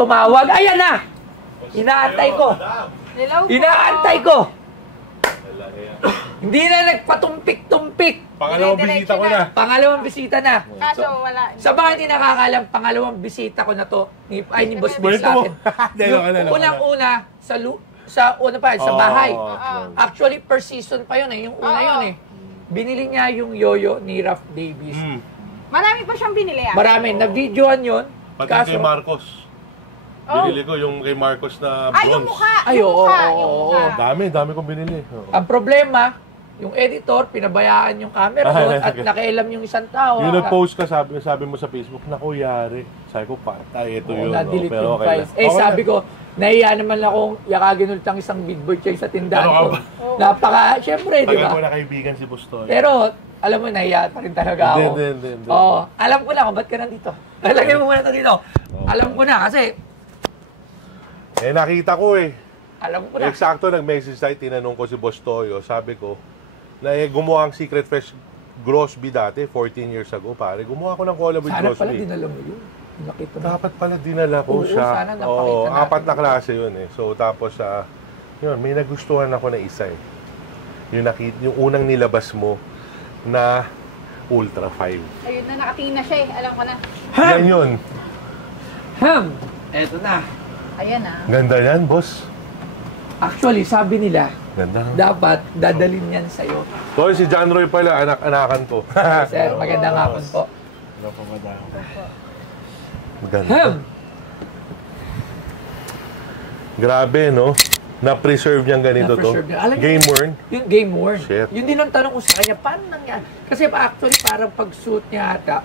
tumawag. Ayan na! Inaantay ko. Inaantay ko. Hindi na nagpatumpik-tumpik. Pangalawang bisita ko na. Pangalawang bisita na. Kaso wala. Sa mga hindi nakakalam, pangalawang bisita ko na to. Ni Boss Big sa akin. Unang-una, sa bahay. Actually, per season pa yun eh. Yung una yun eh. Binili niya yung yoyo ni Ralph Davis. Marami pa siyang binili ah. Marami. Na-videoan yun. Pati kay Marcos. Binili ko yung kay Marcos na bronze. Ay, yung mukha. Ay, oo. Dami kong binili. Ang problema, yung editor, pinabayaan yung camera doon at nakialam yung isang tao. Yung nag-post ka, sabi mo sa Facebook, naku, yari. Sabi ko, patay, ito yun. Na-delete yung files. Sabi ko, nahiya naman akong yakagin ulit ang isang big boy check sa tindahan ko. Siyempre, di ba? Tagal mo na kaibigan si Bustoy. Pero, alam mo, nahiya pa rin talaga ako. Hindi. Oo, alam ko na kung ba't ka nandito. Lagay mo muna ito dito. Alam ko na kasi... nakita ko eh. Alam ko na. Eksakto, nag-message tayo, tinanong ko si Boss Toyo, sabi ko, na gumawa ang Secret Fresh Grosby dati, 14 years ago, pare. Gumawa ko ng collab with Grosby. Sana pala dinala mo yun. Dapat pala dinala ko siya. Sana napakita natin. 4 na klase yun eh. So, tapos, yun, may nagustuhan ako na isa eh. Yung unang nilabas mo na Ultra 5. Ayun na, nakatingin na siya eh. Alam ko na. Yan yun. Eto na. Ayan ah. Ganda yan, boss. Actually, sabi nila, ganda. dapat dadalhin yan sa'yo. So, si John Roy pala, anak-anakan ko. Sir, magandang hapon po. Maganda. Grabe, no? Na-preserve niyang ganito to. Game worn. Yung game worn. Shit. Yun din ang tanong ko sa kanya, paano nangyari? Kasi actually, parang pag-suit niya ata,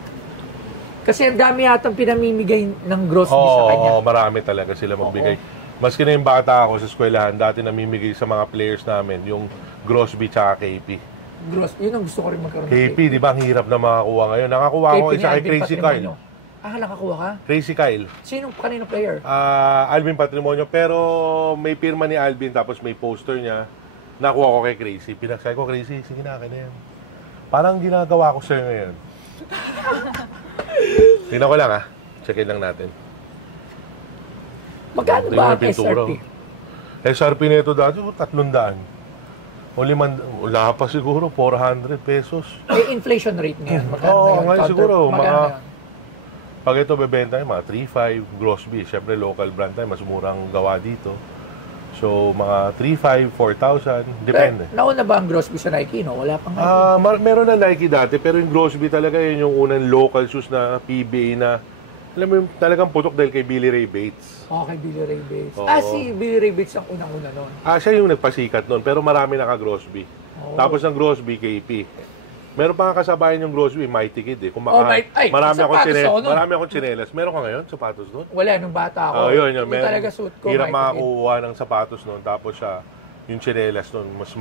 kasi ang dami atang pinamimigay ng Grosby sa kanya. Oo, marami talaga sila magbigay. Maski na yung bata ako sa eskwelahan, dati namimigay sa mga players namin, yung Grosby tsaka KP. Yun ang gusto ko rin magkaroon ng KP, di ba ang hirap na makakuha ngayon? Nakakuha ako isa kay Crazy Kyle. Nakakuha ka? Crazy Kyle. Kanino player? Alvin Patrimonio, pero may pirma ni Alvin, tapos may poster niya. Nakuha ko kay Crazy. Pinagsay ko, Crazy, sige na, akin na yan. Parang ginagawa ko sa'yo ngayon. Tingnan ko lang Checkin lang natin. Magkano ba ang SRP? SRP nito dati, 300. Wala pa siguro, 400 pesos. Inflation rate ngayon. Ngayon siguro, pag ito bebenta mga 3.5, Grosby. Siyempre, local brand tayo, mas murang gawa dito. So, mga 3.5, 4,000, depende. Nauna ba ang Grosby sa Nike, no? Wala pang Nike. Meron na Nike dati, pero yung Grosby talaga yun yung unang local shoes na PBA na, alam mo yung talagang putok dahil kay Billy Ray Bates. Kay Billy Ray Bates. Si Billy Ray Bates ang unang-una nun. Siya yung nagpasikat nun, pero marami naka-Grosby. Tapos ang Grosby, KP. Meron pa nga kasabayan yung Grosby, Mighty Kid eh. Marami akong tsinelas. Meron ka ngayon, sapatos doon? Wala, nung bata ako. Yun. Talaga suit ko. Hirap makakuha ng sapatos noon. Tapos yung tsinelas noon, mas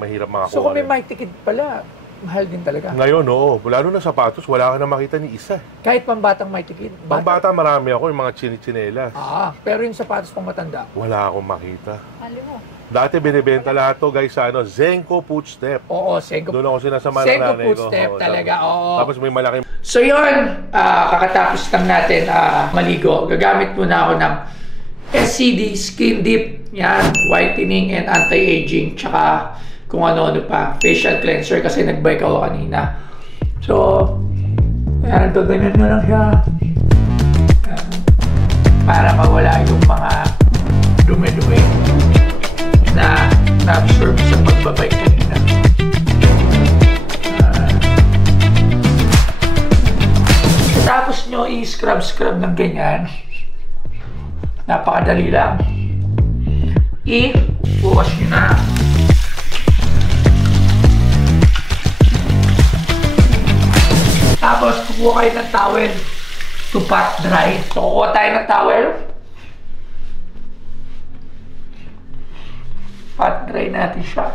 mahirap makakuha. So kung may Mighty Kid pala, mahal din talaga. Ngayon, oo. Lalo na sapatos, wala ka na makita ni isa. Kahit pambatang Mighty Kid? Pambata marami ako, yung mga tsinelas. Pero yung sapatos pang matanda? Wala akong makita. Mali mo. Dati binibenta lahat to guys sa Zenko Footstep. Oo, Zenko. Doon ako sinasama ng nanay ko. Zenko Footstep talaga, oo. Tapos may malaking... So yun, kakatapos lang natin maligo. Gagamit muna ako ng SCD Skin Deep. Yan, whitening and anti-aging. Tsaka kung ano-ano pa. Facial cleanser kasi nag-bike ako kanina. So, yan, ganyan nyo lang siya. Para mawala yung mga dumi-dumi na na-absorb sa pagbabike kanina. Tapos nyo i-scrub ng ganyan. Napakadali lang. I-wash nyo na. Tapos kukuha kayo ng towel to pat dry. So kukuha tayo ng towel. Pat dry natin siya.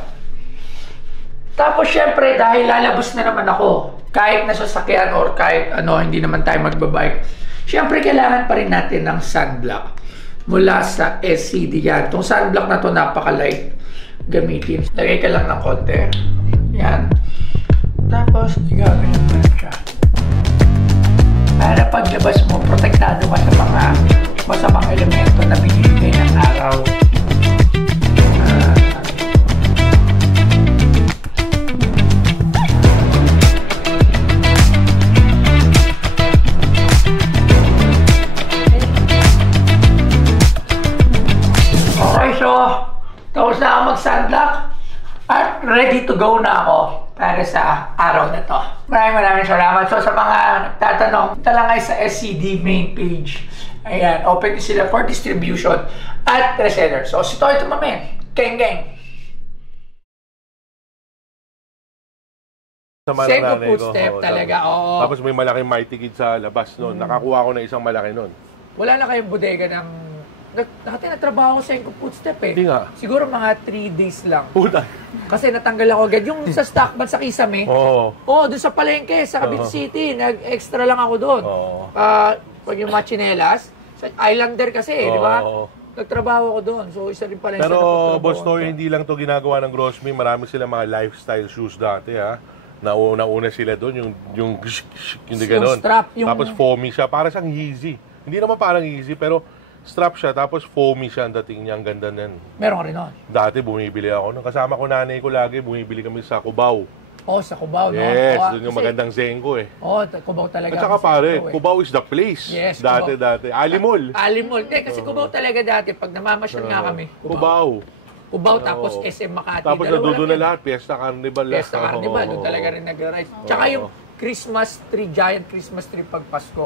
Tapos syempre dahil lalabas na naman ako, kahit nasa sasakyan or kahit hindi naman tayo magbabike, syempre kailangan pa rin natin ng sunblock mula sa SCD yan. Itong sunblock na to napaka-light gamitin. Lagay ka lang ng konti. Yan. Tapos igaganyan mo lang siya. Para paglabas mo, protektado ka sa mga masamang elemento na binibigay ng araw. Okay, so tapos na ako mag-sunlock at ready to go na ako para sa araw na to. Maraming salamat. So sa mga nagtatanong, ito lang ay sa SCD main page. Ayan, open din sila for distribution at reseller. So si Toy Tumamen, Geng. Same ko footstep talaga, oo. Tapos may malaking Mighty Kid sa labas noon. Nakakuha ko na isang malaki noon. Wala na kayong bodega ng... Dati natrabaho ko sa Enko Footstep eh. Hindi nga. Siguro mga 3 days lang. Puta. Kasi natanggal ako agad. Yung sa Stockman sa Kisame. Oo. Doon sa Palengke, sa Cavite City. Nag-extra lang ako doon. Pag yung mga chinelas, sa Islander kasi di ba? Nagtrabaho ako doon. So isa rin pala yung pero Boss Toy, hindi lang to ginagawa ng Grossme. Marami sila mga lifestyle shoes dati ha. Nauna sila doon, yung hindi ganon. Strap, Tapos foamy siya, para siyang Yeezy. Hindi naman parang Yeezy, pero strap siya, tapos foamy siya ang dating niya, ang ganda nun. Meron ka rin nun? Dati bumibili ako. Kasama ko nanay ko lagi, bumibili kami sa Cubao. Sa Cubao, no? Yes, doon yung magandang Zenko eh. Cubao talaga. At saka pare, Cubao is the place. Yes, dati. Alimol. Alimol. Kasi Cubao talaga dati, pag namamasyal nga kami. Cubao, tapos SM Makati. Tapos nandoon na lahat, Fiesta Carnival. Fiesta Carnival, doon talaga rin nag-rise. Tsaka yung Christmas tree, giant Christmas tree pag Pasko.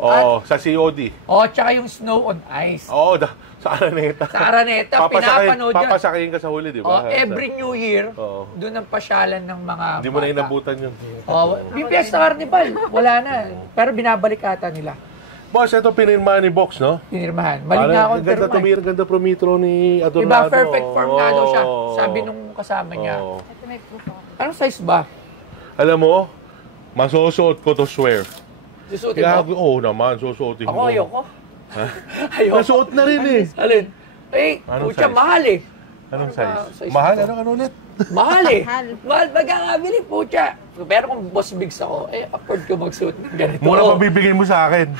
Sa COD. Tsaka yung snow on ice. Sa Araneta. Sa Araneta, pinapanood yan. Papasakihin ka sa huli, di ba? Every New Year, doon ang pasyalan ng mga Hindi mo na inabutan yun. Yung Fiesta Carnival, wala na. Pero binabalik ata nila. Boss, ito pinirmahan ni Box, no? Pinirmahan. Mali nga akong pirmahan. Ganda promitro ni Adornado. Diba, perfect form nga daw siya. Sabi nung kasama niya. Ito may proof ako. Anong size ba? Alam mo, masusuot ko to swear. Susuotin mo? Oo naman, susuotin mo. Ako ayoko. Ayoko. Nasuot na rin eh. Alin? Pucha, mahal eh. Anong size? Size Mahal? ko. Ano ulit? Mahal eh. Mahal pagkakabili, pucha. Pero kung boss bigs ako, afford ko magsuot ng ganito. Mura pa bibigay mo sa akin.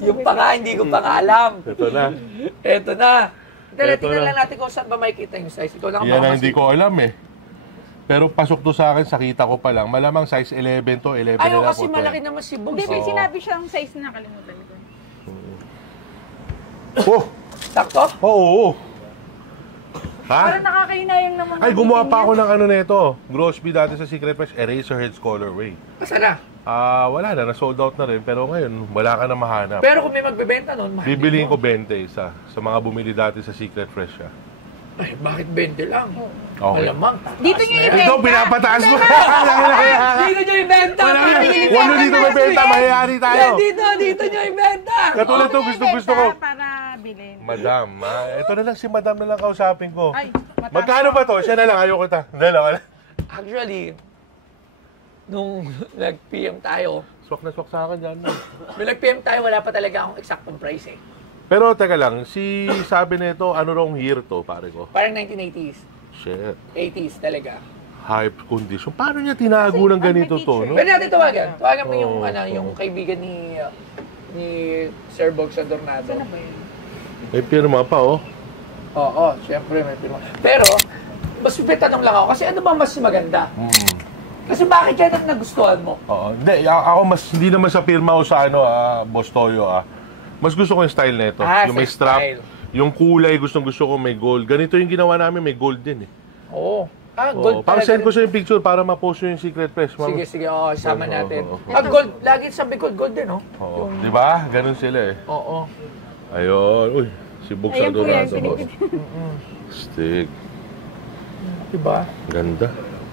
Yung pa nga, hindi ko pa nga alam. Ito na. Tingnan lang natin kung saan ba makikita yung size. Ikaw lang yan ang hindi ko alam eh. Pero pasok to sa akin, sakita ko pa lang. Malamang size 11 to, 11 Ayaw na kasi malaki naman si Bogs. Hindi, may sinabi siyang size na nakalimutan ko. Sakto? Oo. Parang nakakainayang naman. Ay, gumawa pa ako ng ano nito. Grossby dati sa Secret Fresh, Eraserheads Colorway. Saan na? Wala na, na-sold out na rin. Pero ngayon, wala ka na mahanap. Pero kung may magbebenta nun, mahal. Bibiliin ko 20 isa sa mga bumili dati sa Secret Fresh siya. Ay, bakit 20 lang? Okay. Malamang. Dito niyo ibenta. Ikaw, pinapataas mo. Dito nyo ibenta! Wala dito may benta, mahayari tayo. Dito nyo ibenta! Katulad to, gusto ko. Para bilhin. Madam, ito na lang si Madam na lang kausapin ko. Ay, Magkano ba to? Siya na lang, ayoko ta. Dalawa na. Actually, nung nag-PM tayo, Swak na swak sa akin dyan. nung nag-PM tayo, wala pa talaga akong eksaktong price eh. Pero teka lang, sabi nito, ano rong year to, pare ko? Parang 1980s. Shit. 80s talaga. Hype condition. Paano niya tinago ng ganito to, no? Pwede natin tawagan. Tawagan mo yung kaibigan ni Sir Bogs Adornado. Ano ba yun? May pirma pa, oh. Oo, siyempre may pirma. Pero, mas may tanong lang ako, kasi ano ba mas maganda? Kasi bakit yan ang nagustuhan mo? Oo. Hindi, ako hindi naman sa pirma o sa Boss Toyo, Mas gusto ko yung style na ito. Yung may strap, style. yung kulay, gusto ko may gold. Ganito yung ginawa namin, may gold din eh. Oo. Gold Pang send talaga. ko sa yung picture para ma-post yung Secret Fresh. Sige, sama natin. Oo. Gold, lagi sabi gold din, no? Oo. Di ba? Ganun sila eh. Oo. Ayun. Uy, si Bogs Ayan po yan, Adornado, boss. Stick. Diba? Ganda.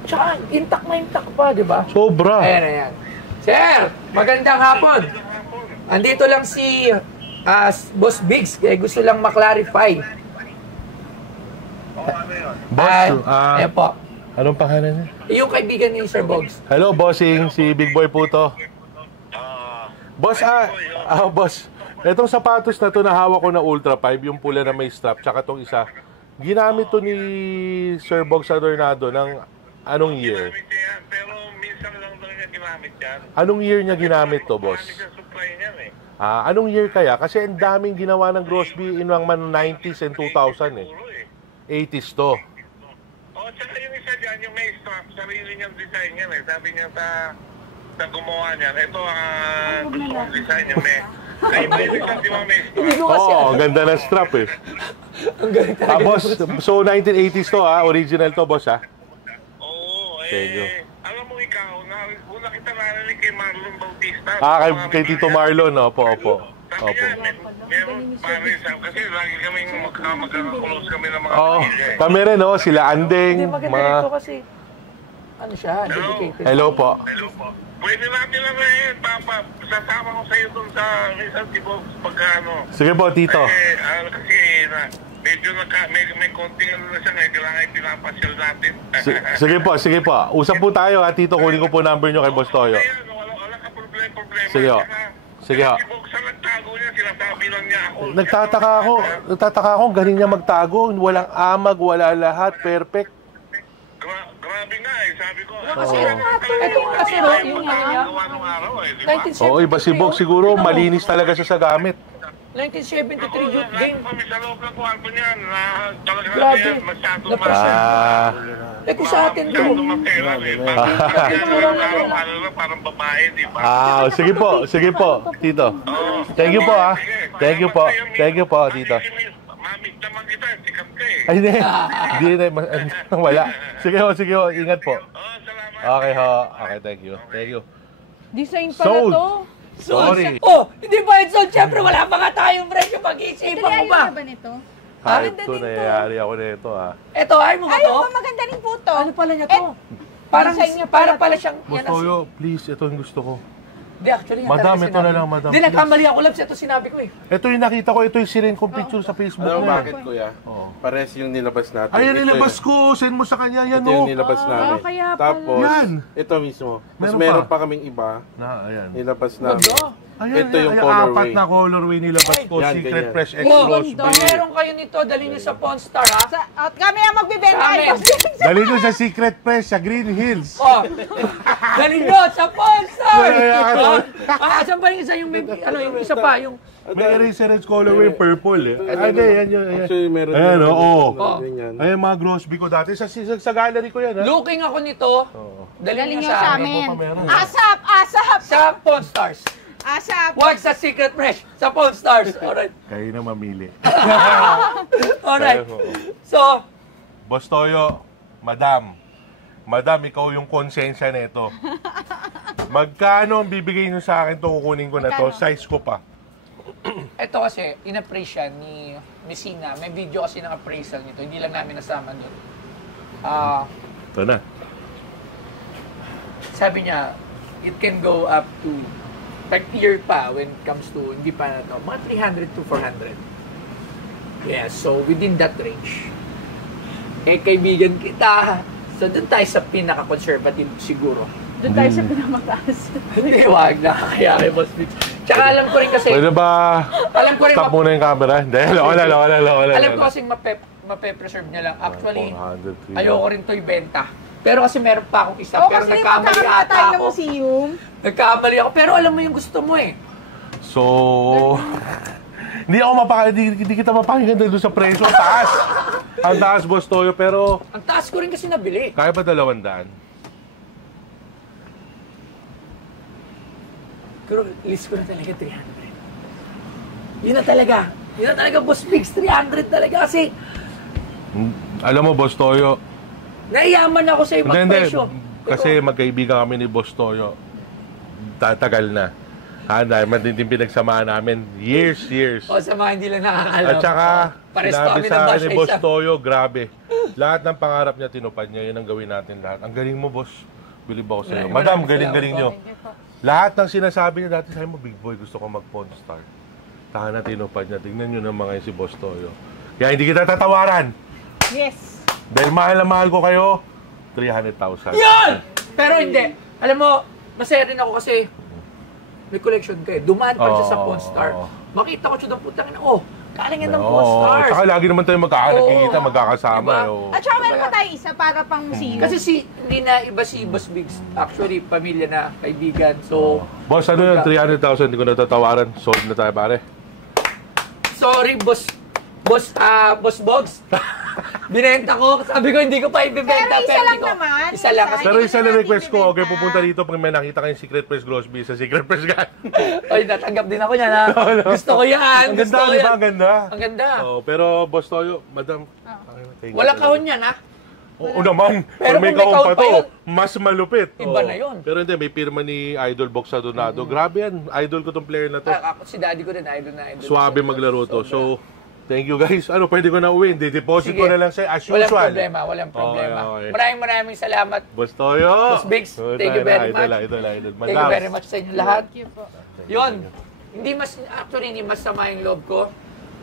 Tsaka, intact pa, diba? Sobra. Ayan. Sir, magandang hapon. Andito lang si Boss Biggs, gusto lang maklarify. Boss, ayan po. anong pangalan niya? Yung kaibigan ni Sir Bogs. Hello, bossing. Si Big Boy po to. Boss, boss. Itong sapatos na to na hawak ko na Ultra 5, yung pula na may strap, tsaka tong isa, ginamit to ni Sir Bogs Adornado ng anong year? Pero minsan lang daw niya ginamit yan. Anong year niya ginamit to, boss? Marami siyang supply niyan eh. Anong year kaya? Kasi ang daming ginawa ng Grosby in mga 90s and 2000 eh. 80s to. Tsaka yung isa dyan, yung may strap, sarili niyang design yan eh. Sabi niya sa gumawa niya, ito ang gusto kong design yung may... Ay, iba yung isa, di ba may strap? Ang ganda ng strap eh. Ang galing talaga. Boss, so 1980s to original to boss Oo, Thank you. alam mo ikaw, una kita narinig kay Marlon Bautista. kay Tito Marlon, opo. Sabi niya, meron pare sa, kasi lagi kaming magkakakulose kami ng mga Oo, pamilya eh. kami rin sila Andeng, Hindi maganda mga... ito kasi, ano siya, dedicated. Hello po. Hello po. Pwede natin na rin, Papa. Sasama ko sa'yo dun sa Rizal Tibog pagka ano. Sige po, Tito. Kasi medyo may konting ano na siya ngayon. Kailangan pinapasyal natin. Sige po. Usap po tayo Tito. Kunin ko po number nyo kay Boss Toyo. Wala ka problema. Sige ho. Sige ho. Tibog sa nagtago niya, sinasabi lang niya ako. Nagtataka ako, galing niya magtago. Walang amag, wala lahat, perfect. Grabe nga eh, sabi ko. Kasi ito nga kasi yung ano niya, Gawa nung araw eh, di ba? 1973. Iba si Bog siguro, malinis talaga siya sa gamit. 1973 youth game. Kami sa loob ng kwarto niyan na talaga Grabe. yan, masyadong Kung sa atin to. masyadong materal eh. Parang babae, di ba? Sige po, Tito. Thank you po Thank you po, Tito. Mamit naman kita, sikat ka eh. Ay, hindi, wala. Sige ho, ingat po. Salamat. Okay ho, okay, thank you. Design pala Sold. to. Sorry. Hindi ba yun sold? Siyempre, wala pa nga tayong presyo. Pag-iisipan mo Ayos ba? na ba nito? Hype Maganda to, din to. nangyayari ako nito Ito, ay mo ba Ay, to? maganda rin po to. Ano pala niya to? Parang, design niya para pala pala to. siyang, Boss Toyo, please, ito yung gusto ko. Hindi, actually, yan Madam, talaga ito sinabi na lang, ko. madam, Hindi, please. nagkamali ako, Labs. Ito sinabi ko eh. Ito yung nakita ko, ito yung sinend kong picture sa Facebook. Alam mo na. bakit, kuya? Oo. Pares yung nilabas natin. Ayan, Ito nilabas yun. ko. Send mo sa kanya yan, Ito yung oh. nilabas namin. kaya pala. Tapos, Yan. ito mismo. Mas Meron meron pa. pa kaming iba. Ayan. Nilabas namin. Ayan, Ito yung ayan, colorway. apat na colorway nilabas ko. Yan, Secret ganyan. Fresh X Oh, Rose kung meron kayo nito, dali nyo sa Pawn Star, ha? At kami ang magbibenta. Sa amin. Dali nyo sa Secret Fresh sa Green Hills. Oh, dali nyo sa Pawn Star! Wala, Saan ba yung isa yung, yung isa pa, yung... May eraser edge colorway purple eh. Hindi, yan yun. Ayan. Actually, meron Ayan, din. oo. Ganyan. Ayan, mga Grosby ko dati. Sa gallery ko yan, ha? Looking ako nito, dali Galing nyo nyo sa sa amin. amin. Asap! Sa Pawn Stars. Asap! Wag sa Secret Fresh, sa Pawn Stars. Alright. Kayo na mamili. Alright. Oo. So, Boss Toyo, Madam, ikaw yung konsensya nito. Magkano ang bibigay nyo sa akin to, kukunin ko na to, size ko pa. ito kasi, in-appraise siya ni Messina. May video kasi ng appraisal nito. Hindi lang namin nasama doon. Ito na. Sabi niya, it can go up to, clear pa when it comes to, hindi pa na to, mga 300 to 400. Yeah, so within that range. Kaibigan kita. So doon tayo sa pinaka-conservative siguro. Doon tayo sa pinamataas. Hindi, wag na. Kaya kay Boss Big. Tsaka alam ko rin kasi, Pwede ba alam ko rin, stop muna yung camera? Hindi, wala. alam ko kasi mape-preserve niya lang. Actually, 400, 300. ayoko rin to ibenta. Pero kasi meron pa akong isa, O, pero kasi nagkamali magkakaroon ata tayo ng ako. museum. Nagkamali ako, pero alam mo yung gusto mo eh. So, hindi kita mapakinggan doon sa presyo. Ang taas. Ang taas, Boss Toyo, pero Ang taas ko rin kasi nabili. kaya ba 200? Pero list ko na talaga 300. Yun na talaga, Boss Bigs, 300 talaga kasi Alam mo, Boss Toyo, naiyaman ako sa ibang hindi. presyo. Kasi magkaibigan kami ni Boss Toyo. Tatagal na. Dahil matinding pinagsamaan namin. Years. O sa mga hindi lang nakakalam. At saka, Pares sinabi kami sa ng akin bash ni ay Boss isa. Toyo, grabe. Lahat ng pangarap niya, tinupad niya. Yun ang gawin natin lahat. Ang galing mo, Boss. Bilib ako sa'yo. Maraming Madam, salamat galing-galing po. niyo. Lahat ng sinasabi niya dati sa'yo mo, Big Boy, gusto ko mag-Pawn Star. Taka na tinupad niya. Tingnan niyo ng mga yun si Boss Toyo. Kaya hindi kita tatawaran. Yes. Dahil mahal na mahal ko kayo, 300,000. Yan! Pero hindi. Alam mo, masaya rin ako kasi may collection ka eh. Dumaan pa siya sa Pawn Star. Makita ko siya doon, putang ina, Galing yan ng Oo, Pawn Stars. tsaka lagi naman tayo magkakakita, Oo. magkakasama. Diba? Oo. At saka meron pa tayo isa para pang museum. Kasi hindi na iba si Boss Biggs. Actually, pamilya na, kaibigan. So, Boss, ano yun? 300,000, hindi ko natatawaran. Sold na tayo, pare. sorry, Boss Bogs. Binenta ko. Sabi ko, hindi ko pa ibibenta. Pero isa lang hindi ko. naman. Isa lang. Isa. Pero isa na natin request ko, okay, ibibenta. pupunta dito pag may nakita kayong Secret Press Grosby sa Secret Press Guy. Ay, natanggap din ako niyan, ha? Gusto ko yan. Ang Gusto ganda, ko di ba? yan. Ang ganda. Ang ganda. Oh, pero, Boss Toyo, Madam, thank you. Walang kahon yan, ha? Oo naman. Pero Pero may kung may kahon kahon pa pa to, yun, mas malupit. iba Oo. na yun. Pero hindi, may pirma ni Idol Box Adonado. Grabe yan. Idol ko tong player na to. Ako, si daddy ko din, idol na idol. Suwabe maglaro to. So, thank you guys. Ano, pwede ko na uwi. Deposit ko na lang sa'yo as Walang usual. problema, walang problema. Okay. Maraming salamat. Boss Toyo. Boss Biggs, thank you very much. Idol. Thank you very much sa inyo lahat. Thank you po. Yun. Hindi masama yung loob ko.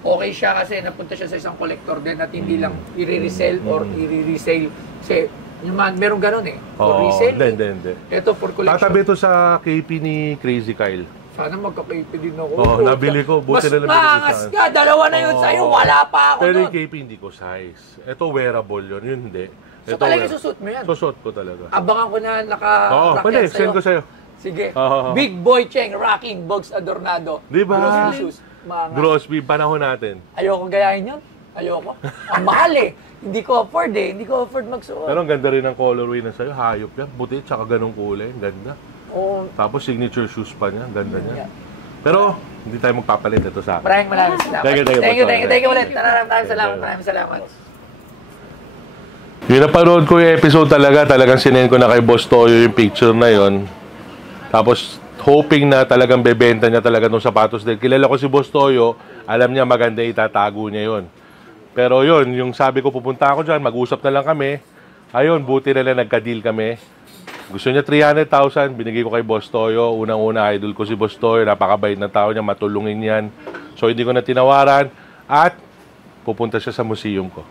Okay siya kasi napunta siya sa isang collector din at hindi lang i-resell or i-resale. Kasi yung meron ganun eh. For Oo, resale. hindi. Ito for collection. Tatabi to sa KP ni Crazy Kyle. Sana magka-KP din ako. Oo, nabili ko. Buti na lang binili ko maangas sa- ka. Dalawa na yun Oo. sa'yo. Wala pa ako Pero doon. yung KP hindi ko size. Ito wearable yun. Yun hindi. So Ito talaga wear- susuot mo yan? Susuot ko talaga. Abangan ko na Oo, naka-racket pwede. Send ko sa'yo. Sige. Oo. Big Boy Cheng, rocking, Bogs Adornado. Di ba? Grocery shoes. Maangas. Grosby, panahon natin. Ayoko gayahin yun. Ayoko. Ang mahal eh. Hindi ko afford eh. Hindi ko afford magsuot. Pero ang ganda rin ng colorway na sa'yo. Hayop yan. Buti, tsaka ganong kulay. Ang ganda. Oo. Tapos signature shoes pa niya. Ang ganda niya. Yeah. Pero, hindi tayo magpapalit ito sa akin. Maraming salamat. Thank you, Thank you ulit. Maraming salamat. Yung napanood ko yung episode talagang sinend ko na kay Boss Toyo yung picture na yon. Tapos, hoping na talagang bebenta niya talaga ng sapatos din. Kilala ko si Boss Toyo, alam niya maganda itatago niya yon. Pero yon, yung sabi ko pupunta ako dyan, mag-usap na lang kami. Ayun, buti na lang nagka-deal kami. Gusto niya 300,000, binigay ko kay Boss Toyo. Unang-una, idol ko si Boss Toyo. Napakabait na tao niya, matulungin yan. So, hindi ko na tinawaran. At pupunta siya sa museum ko.